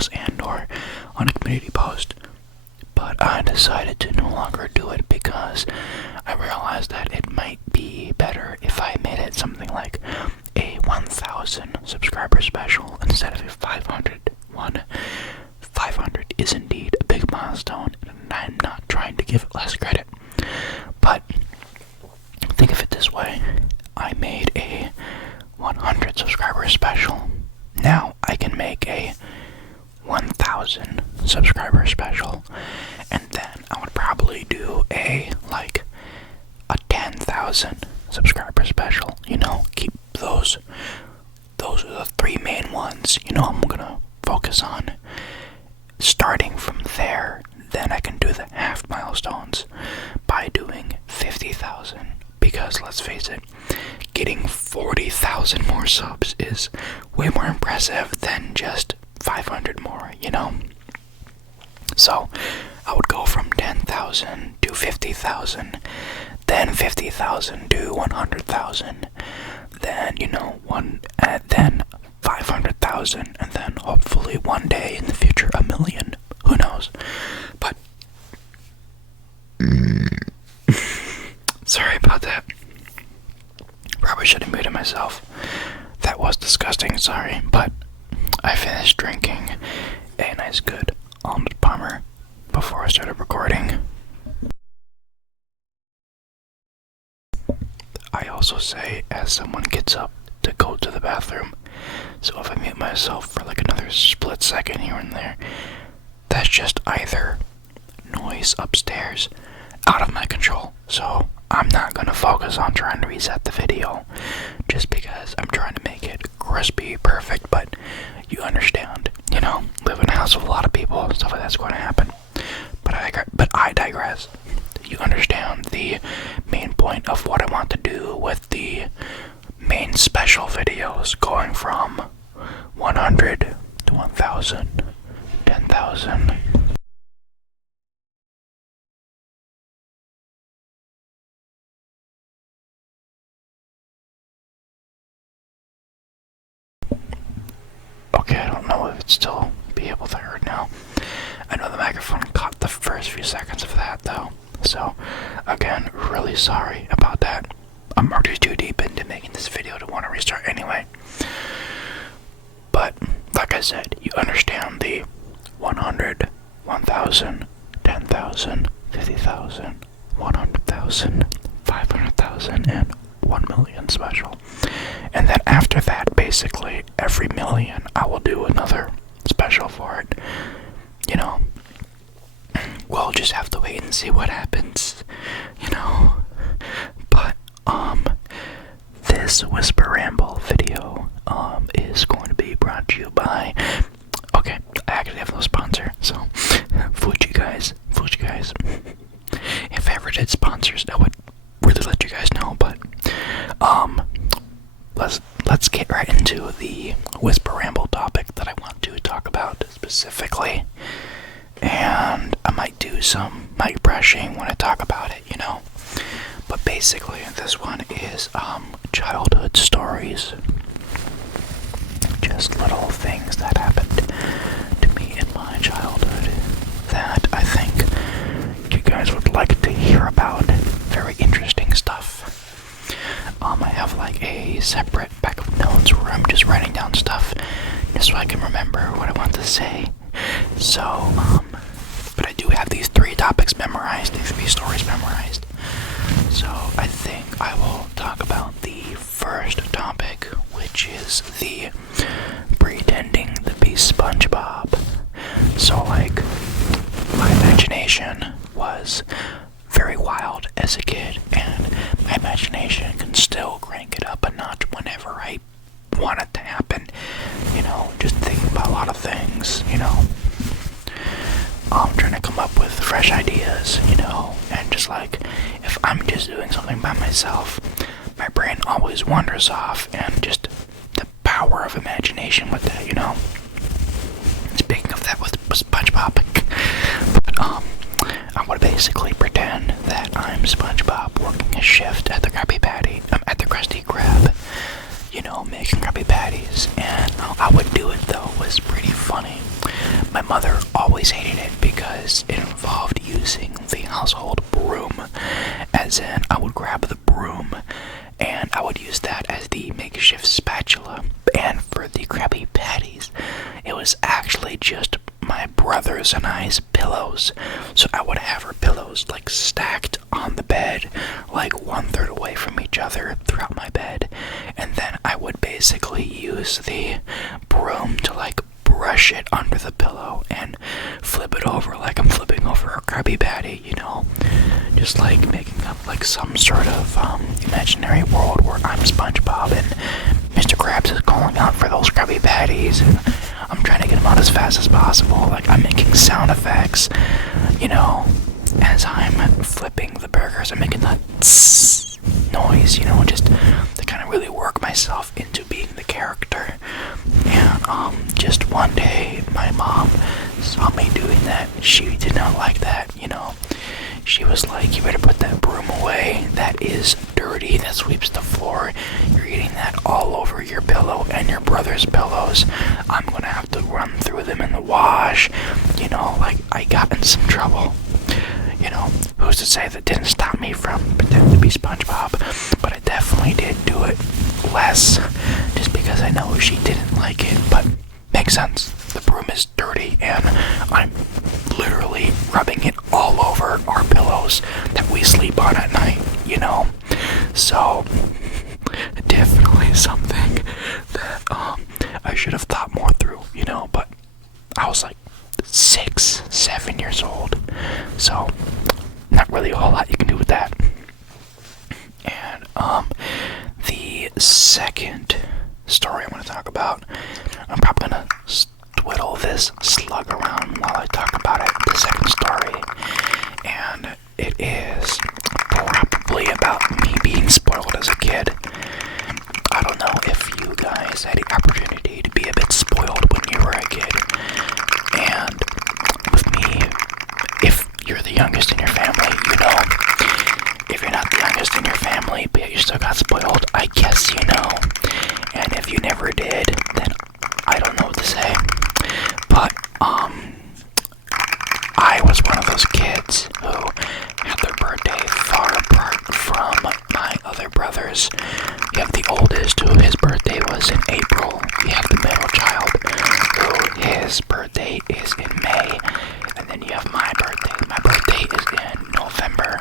videos and or on a community post. But I decided to no longer do it because I realized that it might be better if I made it something like a 1,000 subscriber special instead of a 500 one. 500 is indeed a big milestone, and I'm not trying to give it less credit. But think of it this way. I made a 100 subscriber special. Now I can make a 1,000 subscriber special, and then I would probably do a 10,000 subscriber special. Keep those are the three main ones. I'm gonna focus on. Starting from there, then I can do the half milestones by doing 50,000. Because let's face it, getting 40,000 more subs is way more impressive than just 500 more, So I would go from 10,000 to 50,000, then 50,000 to 100,000, then then 500,000, and then hopefully one day in the future 1 million. Who knows? But sorry about that. Probably should have muted myself. That was disgusting, sorry. But I finished drinking a nice good almond palmer before I started recording. I also say as someone gets up to go to the bathroom, so if I mute myself for another split second here and there, that's just either noise upstairs out of my control. So I'm not gonna focus on trying to reset the video just because I'm trying to make it crispy perfect, but you understand, live in a house with a lot of people, stuff like that's going to happen. But I digress. You understand the main point of what I want to do with the main special videos, going from 100 to 1,000, 10,000. Okay, I don't know if it's still be able to hear now. I know the microphone caught the first few seconds of that though. So, again, really sorry about that. I'm already too deep into making this video to want to restart anyway. But, like I said, you understand the 100, 1,000, 10,000, 50,000, 100,000, 500,000, and 1 million special. And then after that, basically, every million, I will do another special for it. We'll just have to wait and see what happens, But, this Whisper Ramble video, is going to be brought to you by, okay, I actually have no sponsor, so, fooled you guys. If I ever did sponsors, I would really let you guys know, but, let's get right into the Whisper Ramble topic that I want to talk about specifically. And I might do some mic brushing when I talk about it, But basically, this one is childhood stories. Just little things that happened to me in my childhood that I think you guys would like to hear about. Very interesting stuff. I have a separate pack of notes where I'm just writing down stuff just so I can remember what I want to say. So, but I do have these 3 topics memorized, these 3 stories memorized. So, I think I will talk about the first topic, which is the pretending to be SpongeBob. So, my imagination was very wild as a kid, and my imagination can still crank it up a notch whenever I want it to happen. Just thinking about a lot of things, I'm trying to come up with fresh ideas, and just if I'm just doing something by myself, my brain always wanders off, and just the power of imagination with that, Speaking of that with SpongeBob, but, I would basically pretend that I'm SpongeBob working a shift at the Krabby Patty, at the Krusty Krab, making Krabby Patties, and how I would do it though was pretty funny. mother always hated it because it involved using the household broom. As in, I would grab the broom and I would use that as the makeshift spatula. And for the Krabby Patties, it was actually just my brother's and I's pillows. So I would have our pillows like stacked on the bed, like 1/3 away from each other throughout my bed. And then I would basically use the broom to like brush it under the pillow and flip it over like I'm flipping over a Krabby Patty, you know, just like making up like some sort of imaginary world where I'm SpongeBob and Mr. Krabs is calling out for those Krabby Patties and I'm trying to get them out as fast as possible. Like I'm making sound effects, you know, as I'm flipping the burgers. I'm making that tss noise, you know, just to kind of really work myself into being the character. And just one day my mom saw me doing that. She did not like that, you know. She was like, you better put that broom away. That is dirty. That sweeps the floor. You're eating that all over your pillow and your brother's pillows. I'm gonna have to run through them in the wash. You know, like I got in some trouble. You know, who's to say that didn't stop me from pretending to be SpongeBob? But I definitely did do it less, just because I know she didn't like it. But makes sense. The broom is dirty, and I'm literally rubbing it all over our pillows that we sleep on at night. You know, so definitely something that I should have thought more through. You know, but I was like 6, 7 years old, so not really a whole lot you can do with that. And the second story I want to talk about, I'm probably gonna twiddle this slug around while I talk about it. The second story, and it is probably about me being spoiled as a kid. I don't know if you guys had the opportunity to be a bit spoiled when you were a kid. And with me, if you're the youngest in your family, you know. If you're not the youngest in your family, but you still got spoiled, I guess you know. And if you never did, then I don't know what to say. But, I was one of those kids who had their birthday far apart from my other brothers. You have the oldest, who his birthday was in April. You have the middle child, who his birthday is in May. And then you have my birthday. My birthday is in November.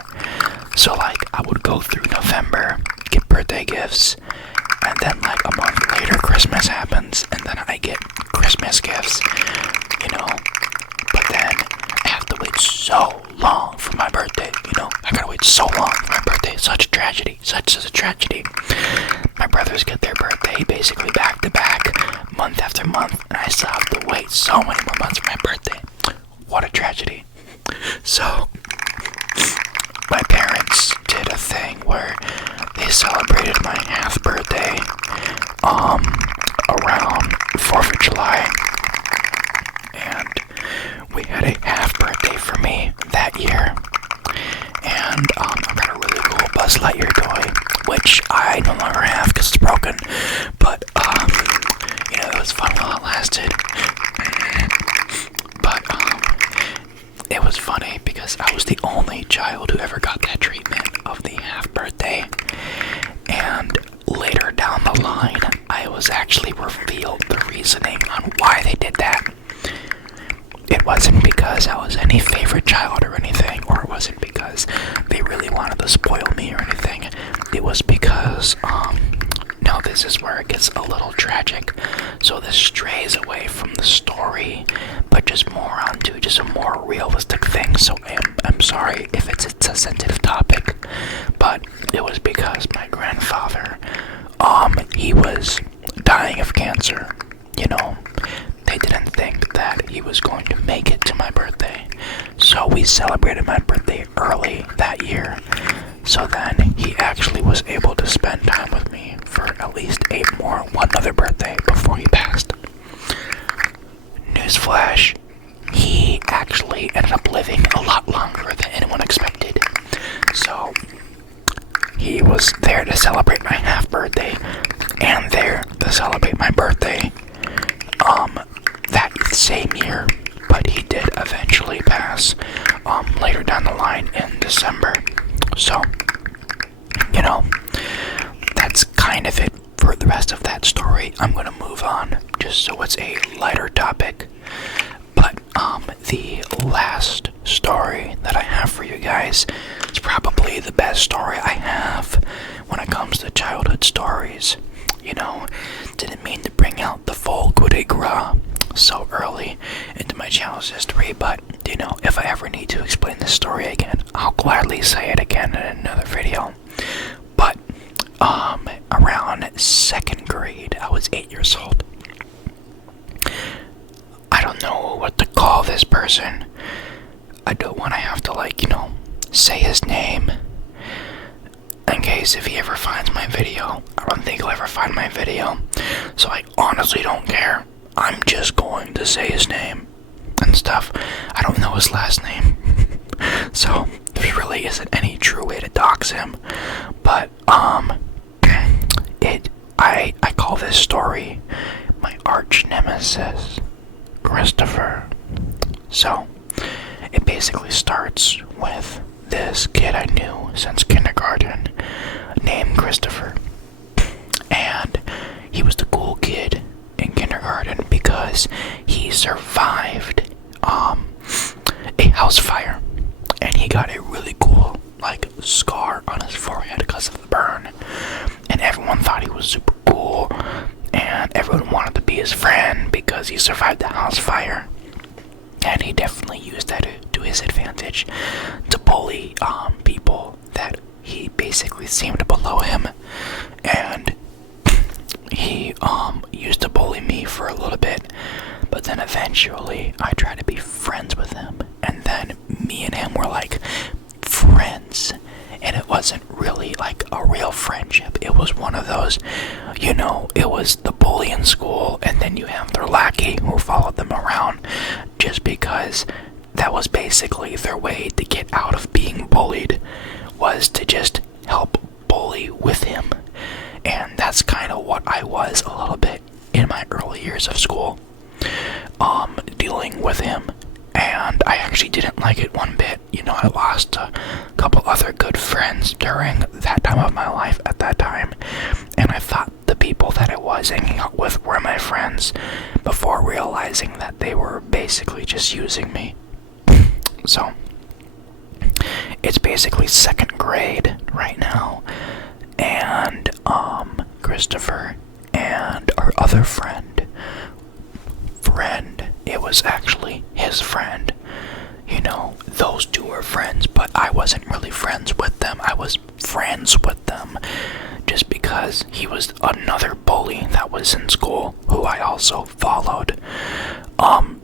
So, like, I would go through November, get birthday gifts, and then, like, a month later, Christmas happens, and then I get Christmas gifts, you know. But then I have to wait so long for my birthday, you know. I gotta wait so long for my birthday. Such a tragedy. Such a tragedy. My brothers get their birthday basically back to back, month after month, and I still have to wait so many more months for my birthday. What a tragedy. So, my parents did a thing where they celebrated my half birthday around 4th of July, and we had a half birthday for me that year. And I got a really cool Buzz Lightyear toy, which I no longer have because it's broken, but you know, it was fun while it lasted. But it was funny because I was the only child who ever got that treatment of the half birthday. And later down the line, I was actually revealed the reasoning on why they did that. It wasn't because I was any favorite child or anything, or it wasn't because they really wanted to spoil me or anything. It was because, now this is where it gets a little tragic. So this strays away from the story, but just more onto just a more realistic thing. So I'm sorry if it's a sensitive topic, but it was because my grandfather, he was dying of cancer, you know. They didn't think that he was going to make it to my birthday, so we celebrated my birthday early that year. So then he actually was able to spend time with me for at least 8 more, one other birthday before he passed. Newsflash, he actually ended up living a lot longer than anyone expected. So he was there to celebrate my half birthday and there to celebrate my birthday that same year, but class later down the line in December. So, that's kind of it for the rest of that story. I'm going to move on just so it's a lighter topic. But the last story that I have for you guys is probably the best story I have when it comes to childhood stories. Didn't mean to bring out the full coup de grace so early into my channel's history, but if I ever need to explain this story again, I'll gladly say it again in another video. But around 2nd grade, I was 8 years old. I don't know what to call this person. I don't want to have to say his name in case if he ever finds my video. I don't think he'll ever find my video, so I honestly don't care. I'm just going to say his name and stuff. I don't know his last name, so there really isn't any true way to dox him. But I call this story my arch nemesis, Christopher. So it basically starts with this kid I knew since kindergarten named Christopher, and he was the cool kid in kindergarten because he survived a house fire, and he got a really cool scar on his forehead because of the burn, and everyone thought he was super cool, and everyone wanted to be his friend because he survived the house fire. And he definitely used that to his advantage to bully people that he basically seemed below him. And he used to bully me for a little bit, but then eventually I tried to be friends with him, and then me and him were friends. And it wasn't really a real friendship. It was one of those, it was the bully in school, and then you have their lackey who followed them around just because that was basically their way to get out of being bullied, was to just help bully with him. And that's kind of what I was a little bit in my early years of school, dealing with him. And I actually didn't like it one bit. I lost a couple other good friends during that time of my life at that time. And I thought the people that I was hanging out with were my friends before realizing that they were basically just using me. So, it's basically 2nd grade right now. And, Christopher and our other friend, it was actually his friend. Those two were friends, but I wasn't really friends with them. I was friends with them just because he was another bully that was in school who I also followed.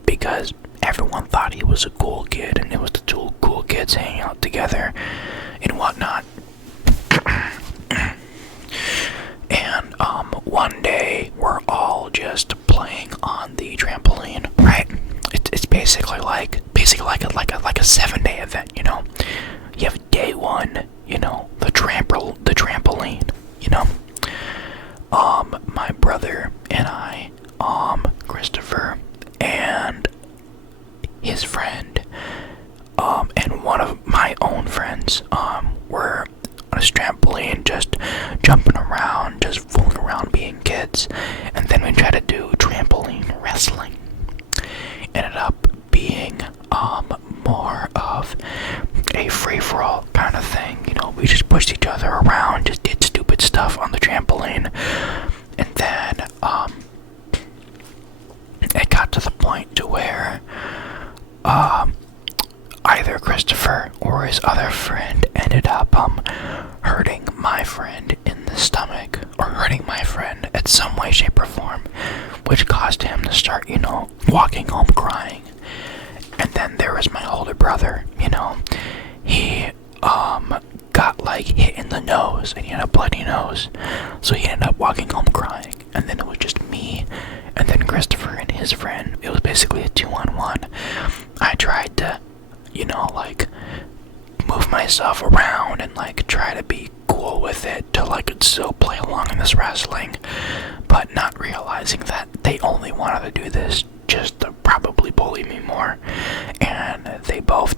Because everyone thought he was a cool kid, and it was the two cool kids hanging out together and whatnot. And one day we're all just playing on the trampoline, right? It's basically like a 7-day event, You have day 1, the trampoline, my brother and I, Christopher and his friend, and one of my own friends, were on this trampoline, just jumping around, just fooling around, being kids. And then we tried to do trampoline wrestling. Ended up being more of a free-for-all kind of thing. We just pushed each other around, just did stupid stuff on the trampoline. And then it got to the point to where either Christopher or his other friend ended up hurting my friend in the stomach, or hurting my friend at some way, shape, or form, which caused him to start, walking home crying. And then there was my older brother, he got hit in the nose, and he had a bloody nose, so he ended up walking home crying. And then it was just me and then Christopher and his friend. It was basically a 2-on-1. I tried to move myself around and try to be cool with it to still play along in this wrestling, but not realizing that they only wanted to do this just to probably bully me more. And they both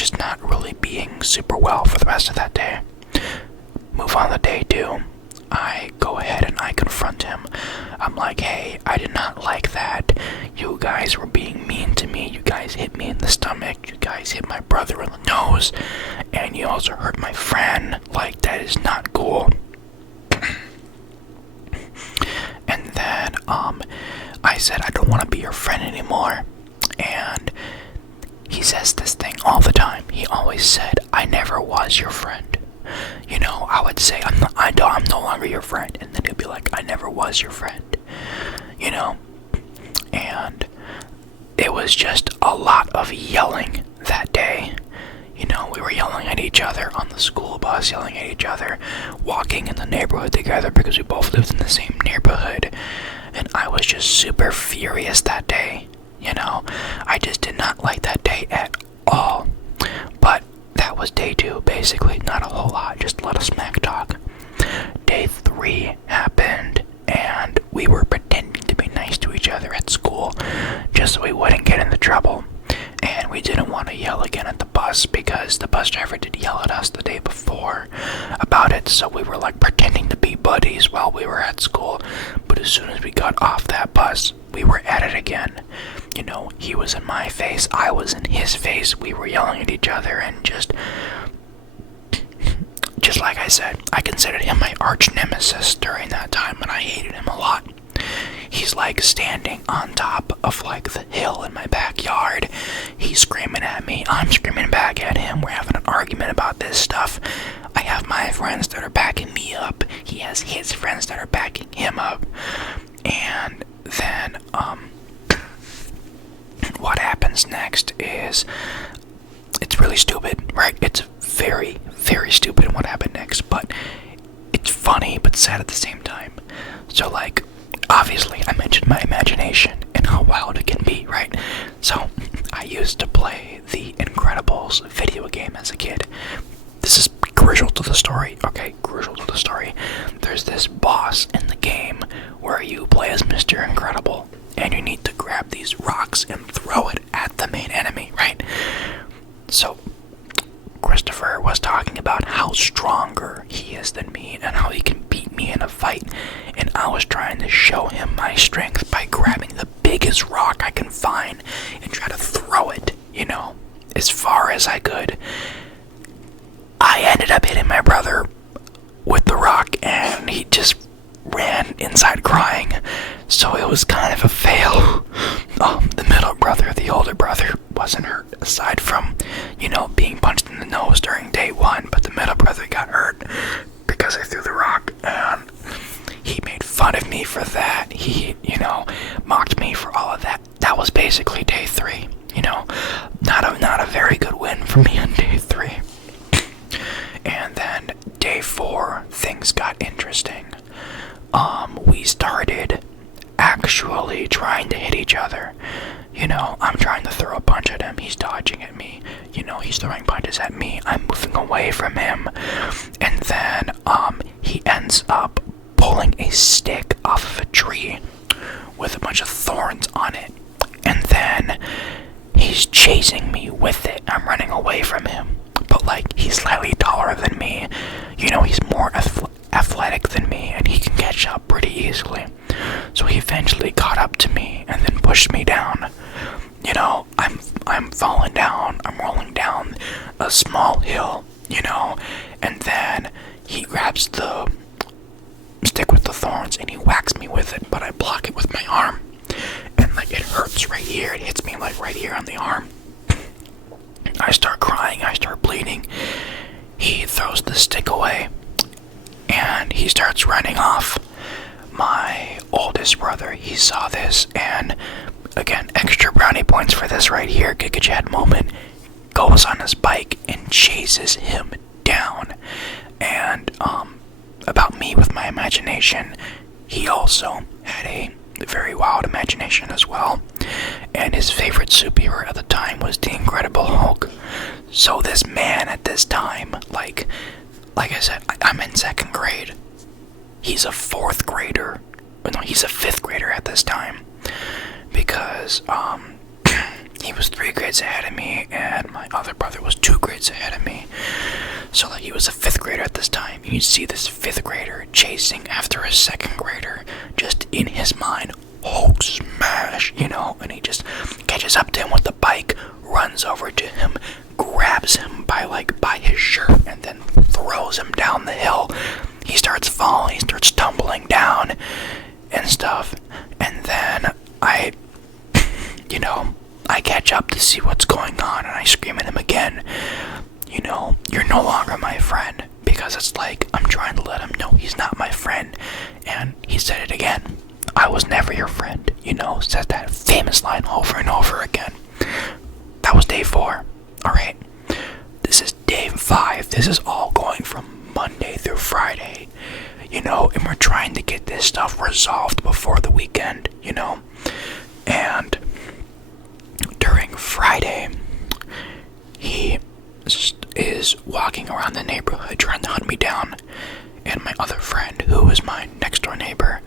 just not really being super well for the rest of that day. Move on to day 2. I go ahead and I confront him. I'm like, hey, I did not like that. You guys were being mean to me. You guys hit me in the stomach. You guys hit my brother in the nose. And you also hurt my friend. Like, that is not cool. And then, I said, I don't want to be your friend anymore. And he says this thing all the time. He always said, I never was your friend. You know, I would say, I'm no longer your friend. And then he'd be like, I never was your friend. You know? And it was just a lot of yelling that day. You know, we were yelling at each other on the school bus, yelling at each other, walking in the neighborhood together because we both lived in the same neighborhood. And I was just super furious that day. You know, I just did not like that day at all. But that was day 2, basically. Not a whole lot, just a lot of smack talk. Day 3 happened, and we were pretending to be nice to each other at school, just so we wouldn't get into trouble. And we didn't want to yell again at the bus, because the bus driver did yell at us the day before about it, so we were like pretending to be buddies while we were at school. But as soon as we got off that bus, we were at it again. You know, he was in my face, I was in his face, we were yelling at each other, and just like I said, I considered him my arch nemesis during that time, and I hated him a lot. He's like standing on top of like the hill in my backyard. He's screaming at me, I'm screaming back at him, we're having an argument about this stuff. I have my friends that are backing me up, he has his friends that are backing him up. And then, what happens next is, it's really stupid, right? It's very, very stupid what happened next, but it's funny but sad at the same time. So like, obviously I mentioned my imagination and how wild it can be, right? So I used to play the Incredibles video game as a kid. This is crucial to the story, okay? Crucial to the story. There's this boss in the game where you play as Mr. Incredible, and you need to grab these rocks and throw it at the main enemy, right? So Christopher was talking about how stronger he is than me and how he can beat me in a fight, and I was trying to show him my strength by grabbing the biggest rock I can find and try to throw it, you know, as far as I could. I ended up hitting my brother with the rock, and he just ran inside crying, so it was kind of a fail. The middle brother, the older brother, wasn't hurt, aside from, you know, being punched in the nose during day 1, but the middle brother got hurt because I threw the rock, and he made fun of me for that. He, you know, mocked me for all of that. That was basically day 3, you know, not a very good win for me on day 3. And then day 4, things got interesting. We started actually trying to hit each other. You know, I'm trying to throw a punch at him, he's dodging at me. You know, he's throwing punches at me, I'm moving away from him. And then, he ends up pulling a stick off of a tree with a bunch of thorns on it. And then he's chasing me with it. I'm running away from him. But like, he's slightly taller than me. You know, he's more athletic than me, and he can catch up pretty easily. So he eventually caught up to me and then pushed me down. You know, I'm falling down, I'm rolling down a small hill, you know, and then he grabs the stick with the thorns and he whacks me with it, but I block it with my arm. And like, it hurts right here, it hits me like right here on the arm. I start crying, I start bleeding. He throws the stick away and he starts running off. My oldest brother, he saw this, and again, extra brownie points for this right here, Giga Chad moment, goes on his bike and chases him down. And about me with my imagination, he also had a very wild imagination as well, and his favorite superhero at the time was the Incredible Hulk. So this man at this time, like I said, I'm in 2nd grade. He's a 4th grader. No, he's a 5th grader at this time, because he was 3 grades ahead of me, and my other brother was 2 you see this 5th grader chasing after a 2nd grader, just in his mind, Hulk smash, and he just catches up to him with the bike, runs over to him, grabs him by his shirt, and then throws him down the hill. He starts falling, he starts tumbling down and stuff, and then I catch up to see what's going on, and I scream at him again, you're no longer my friend, because it's like, I'm trying to let him know he's not my friend, and he said it again, I was never your friend, said that famous line over and over again. That was day 4, alright? This is day 5, this is all going from Monday through Friday, and we're trying to get this stuff resolved before the weekend, and during Friday, he is walking around the neighborhood trying to hunt me down, and my other friend, who is my next door neighbor,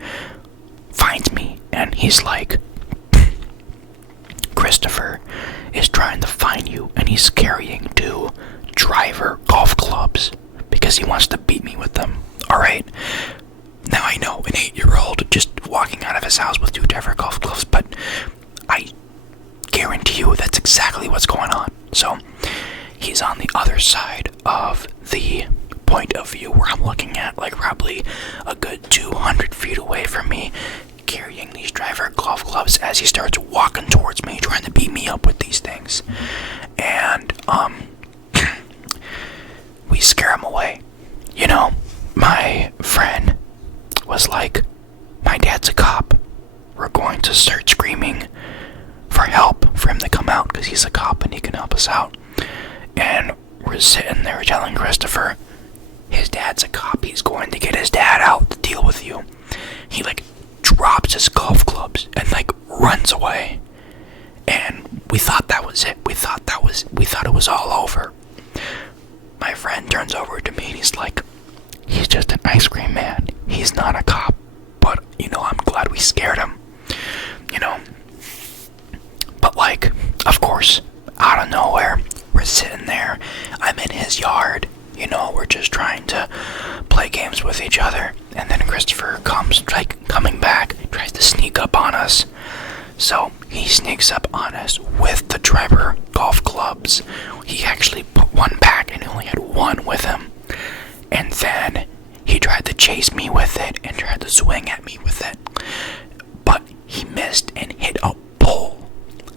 finds me, and he's like, Christopher is trying to find you, and he's carrying 2 driver golf clubs because he wants to beat me with them. Alright, now I know an 8-year-old just walking out of his house with 2 driver golf clubs, but I guarantee you that's exactly what's going on. So he's on the other side of the point of view where I'm looking at, like probably a good 200 feet away from me, carrying these driver golf clubs as he starts walking towards me, trying to beat me up with these things. And we scare him away. My friend was like, my dad's a cop. We're going to start screaming for help, for him to come out, because he's a cop and he can help us out. And we're sitting there telling Christopher, his dad's a cop, he's going to get his dad out to deal with you. He drops his golf clubs and runs away. And we thought that was it. We thought it was all over. My friend turns over to me and he's like, he's just an ice cream man. He's not a cop. But, I'm glad we scared him. But of course, out of nowhere, we're sitting there. I'm in his yard. We're just trying to play games with each other. And then Christopher comes, coming back, tries to sneak up on us. So he sneaks up on us with the driver golf clubs. He actually put one back and only had one with him. And then he tried to chase me with it and tried to swing at me with it. But he missed and hit a pole.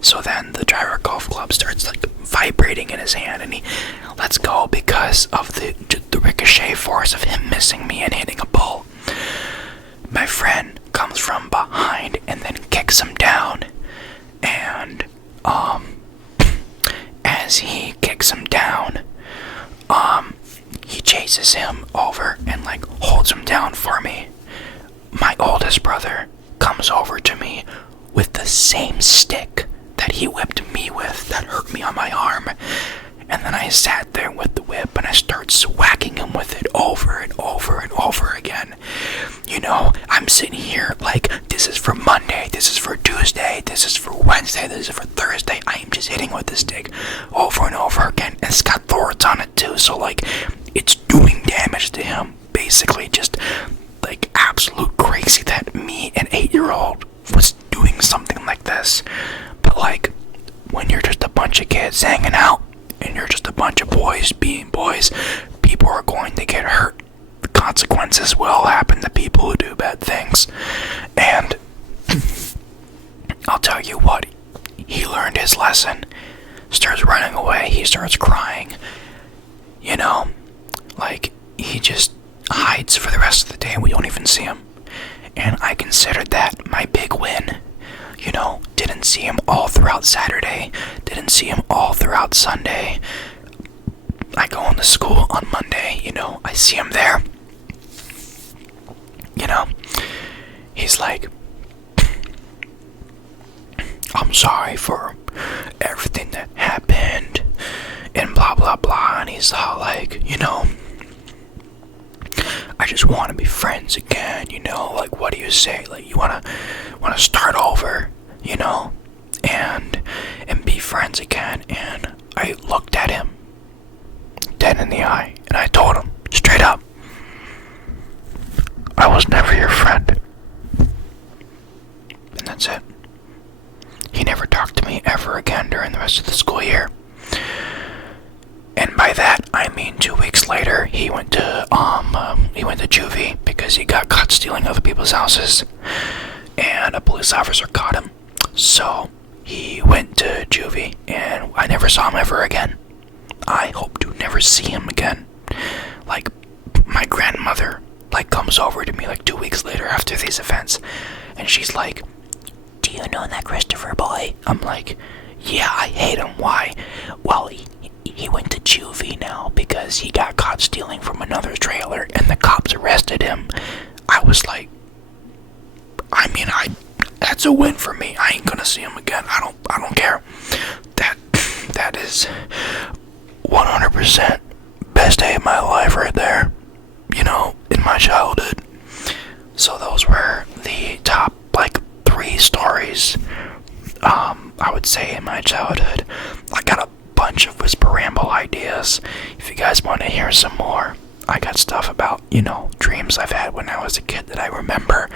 So then the driver golf club starts vibrating in his hand, and he lets go because of the ricochet force of him missing me and hitting a pole. My friend comes from behind and then kicks him down, and as he kicks him down, he chases him over and holds him down for me. My oldest brother comes over to me with the same stick that he whipped me with that hurt me on my arm. And then I sat there with the whip and I started whacking him with it over and over and over again. I'm sitting here this is for Monday, this is for Tuesday, this is for Wednesday, this is for Thursday. I am just hitting with the stick over and over again. And it's got thorns on it too, so it's doing damage to him. Basically just absolute crazy that me, an 8-year-old, was doing something like this. But when you're just a bunch of kids hanging out and you're just a bunch of boys being boys, people are going to get hurt. The consequences will happen to people who do bad things. And I'll tell you what, he learned his lesson. Starts running away, he starts crying. He just hides for the rest of the day and we don't even see him. And I considered that my big win. Didn't see him all throughout Saturday, didn't see him all throughout Sunday. I go into school on Monday, I see him there. He's like, I'm sorry for everything that happened, and blah blah blah, and he's all I just want to be friends again, what do you say, you want to start over, and be friends again. And I looked at him dead in the eye and I told him straight up, was never your friend. And that's it. He never talked to me ever again during the rest of the school year. And by that, I mean 2 weeks later, he went to juvie because he got caught stealing other people's houses, and a police officer caught him. So he went to juvie, and I never saw him ever again. I hope to never see him again. Like, my grandmother, like, comes over to me, like, 2 weeks later after these events, and she's like, "Do you know that Christopher boy?" I'm like, "Yeah, I hate him. Why?" "Well, he went to juvie now because he got caught stealing from another trailer, and the cops arrested him." I was like, that's a win for me. I ain't gonna see him again. I don't care. That is 100% best day of my life right there, in my childhood. So those were the top, like, 3 stories, I would say, in my childhood. I got a bunch of Whisper Ramble ideas. If you guys want to hear some more, I got stuff about, dreams I've had when I was a kid that I remember.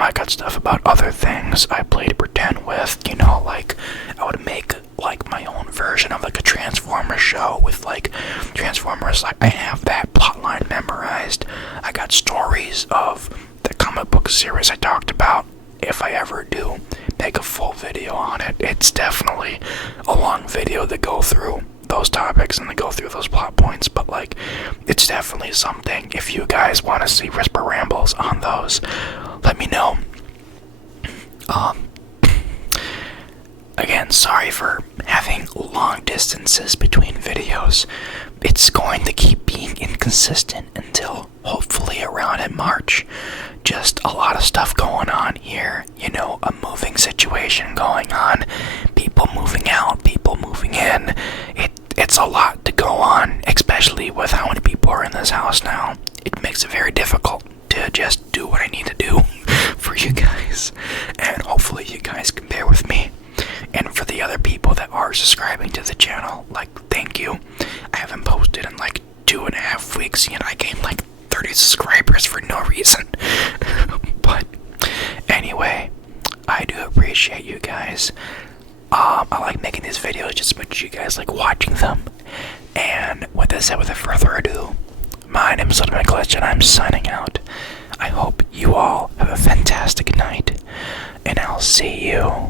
I got stuff about other things I played pretend with, like, I would make, like, my own version of, like, a Transformers show with, like, Transformers. Like, I have that plotline memorized. I got stories of the comic book series I talked about. If I ever do make a full video on it, it's definitely a long video to go through those topics and to go through those plot points, but, like, it's definitely something. If you guys want to see Whisper Rambles on those, let me know. Again, sorry for having long distances between videos. It's going to keep being inconsistent until hopefully around in March. Just a lot of stuff going on here, a moving situation going on, people moving out, people moving in. It's a lot to go on, especially with how many people are in this house now. It makes it very difficult to just do what I need to do for you guys, and hopefully you guys can bear with me. And for the other people that are subscribing to the channel, like, thank you. I haven't posted in like 2.5 weeks, and I gained like 30 subscribers for no reason. But anyway, I do appreciate you guys. I like making these videos just as much as you guys like watching them. And with that said, without further ado, my name is Little Glitch, and I'm signing out. I hope you all have a fantastic night, and I'll see you